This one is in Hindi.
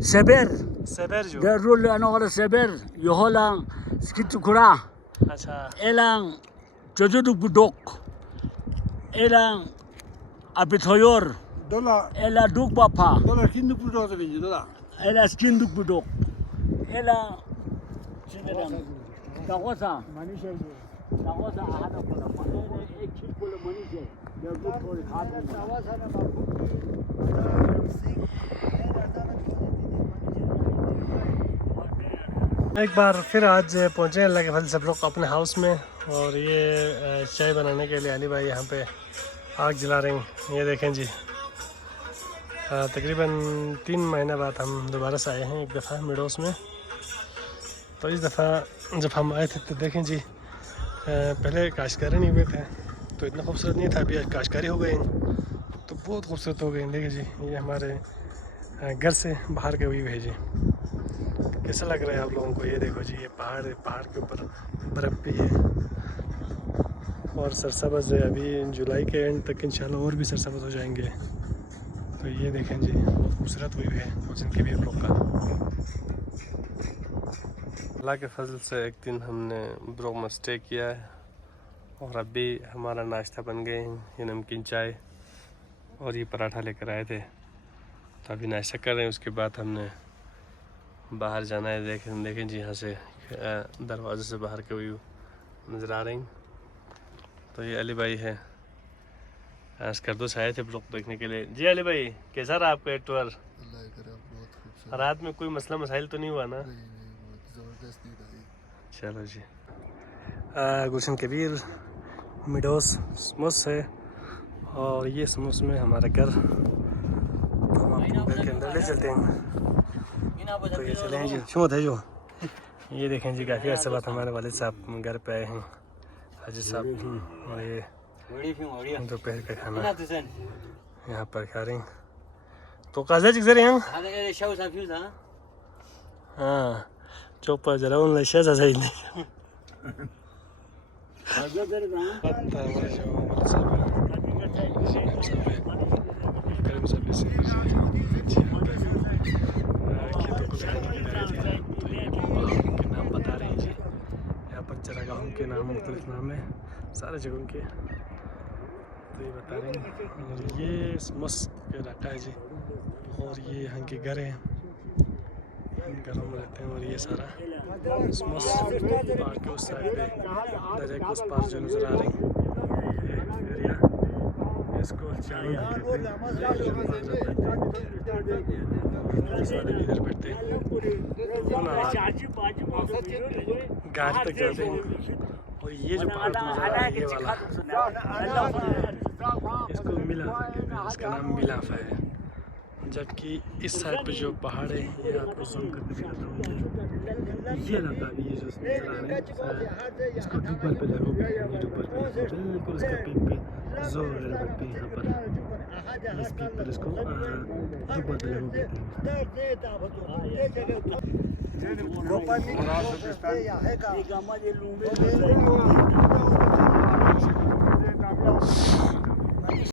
Seber. Seber jo. Der rule another seber. Yoholang skitukura. अच्छा Elang jojuduk budok. Elang abitoyor. Dola Ela duk bapa. dola kindu pudo da binci dola. Ela skinduk budok. Ela Dagosa. Dagosa ahana kula. Ek chil kula manishe. Der rule thori khat. एक बार फिर आज पहुँचे अल्लाह के फल सब लोग अपने हाउस में। और ये चाय बनाने के लिए अली भाई यहाँ पे आग जला रहे हैं। ये देखें जी, तकरीबन 3 महीने बाद हम दोबारा से आए हैं एक दफ़ा मिडोस में। तो इस दफ़ा जब हम आए थे तो देखें जी, पहले काश्तकारी नहीं हुए थे तो इतना खूबसूरत नहीं था, अभी आज काश्तकारी हो गए तो बहुत खूबसूरत हो गए। देखिए जी, ये हमारे घर से बाहर के व्यू है जी। कैसा लग रहा है आप लोगों को? ये देखो जी, ये पहाड़ है, पहाड़ के ऊपर बर्फ़ भी है और सरसब्ज़ है। अभी जुलाई के एंड तक इंशाल्लाह और भी सरसब्ज़ हो जाएंगे। तो ये देखें जी, बहुत खूबसूरत व्यू है गुलशन कबीर ब्लॉक का। अल्लाह के फजल से एक दिन हमने ब्लॉक में स्टे किया है और अभी हमारा नाश्ता बन गए हैं। ये नमकीन चाय और ये पराठा लेकर आए थे, तो अभी नाश्ता कर रहे हैं। उसके बाद हमने बाहर जाना है। देखें जी, यहाँ से दरवाजे से बाहर के व्यू नज़र आ रहे हैं। तो ये अली भाई है, स्कर्दोस आए थे ब्लॉग देखने के लिए। जी अली भाई, कैसा रहा आपका टूर? अल्लाह करे बहुत खूबसूरत। रात में कोई मसला मसाइल तो नहीं हुआ ना? नहीं बहुत ज़बरदस्त नींद आई। चलो जी, गुलशन कबीर मिडोस स्मोस है और ये स्मोस में हमारा घर। तो हम आपको घर के अंदर ले चलते हैं। तो ये चलें जी, शोध है जो। ये देखें जी, काफ़ी अर्सा बाद हमारे वालिद साहब घर पे आए हैं, हाजी साहब। और ये दोपहर का खाना यहाँ पर खा रहे हैं। तो काज़ा चिक्सर हैं हाँ चौपा जरा उन लशा सा सही नहीं। जगहों के नाम मुख्तलिफ नाम है सारे जगहों के, तो ये बता रहे हैं। और ये मस्त इलाका है जी, और ये यहाँ के घर हैं, इन घरों में रहते हैं। और ये सारा मस्त पहाड़ के उस साइड पे दरिया के उस पार जो नज़र आ रही एरिया, इसको चारों इधर बैठते हैं, गाड़ी तक जाते हैं। और ये जो पहाड़ नज़र आ रहा है ये वाला, इसको मिलाफा कहते हैं, इसका नाम मिलाफा है। जबकि इस साइड पे जो पहाड़ है ये आपको जूम करके दिखाता हूँ। ये इलाका भी ये जो नज़र आ रहा है इसको डुब्बर पे लगोगे, डुब्बर पे बिल्कुल इसका पीक पे जोर लगते हैं। यहाँ पर इस पीक पर इसको डुब्बर पे लगोगे।